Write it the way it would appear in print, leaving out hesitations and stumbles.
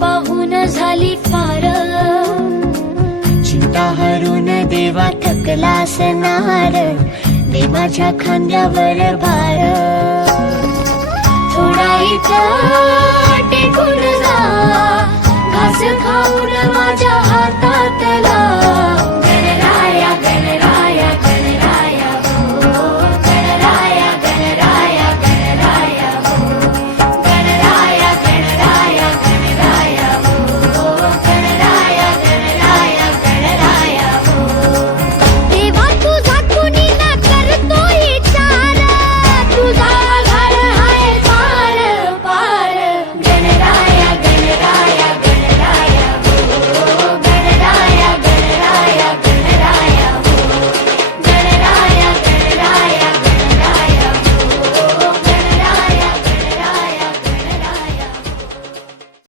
पाहून झाली फार, चिंता हरून देवा थकला असणार, दे माझ्या खांद्यावर भार. थोडा इथं टेकून जा, घास खाऊन माझ्या हातात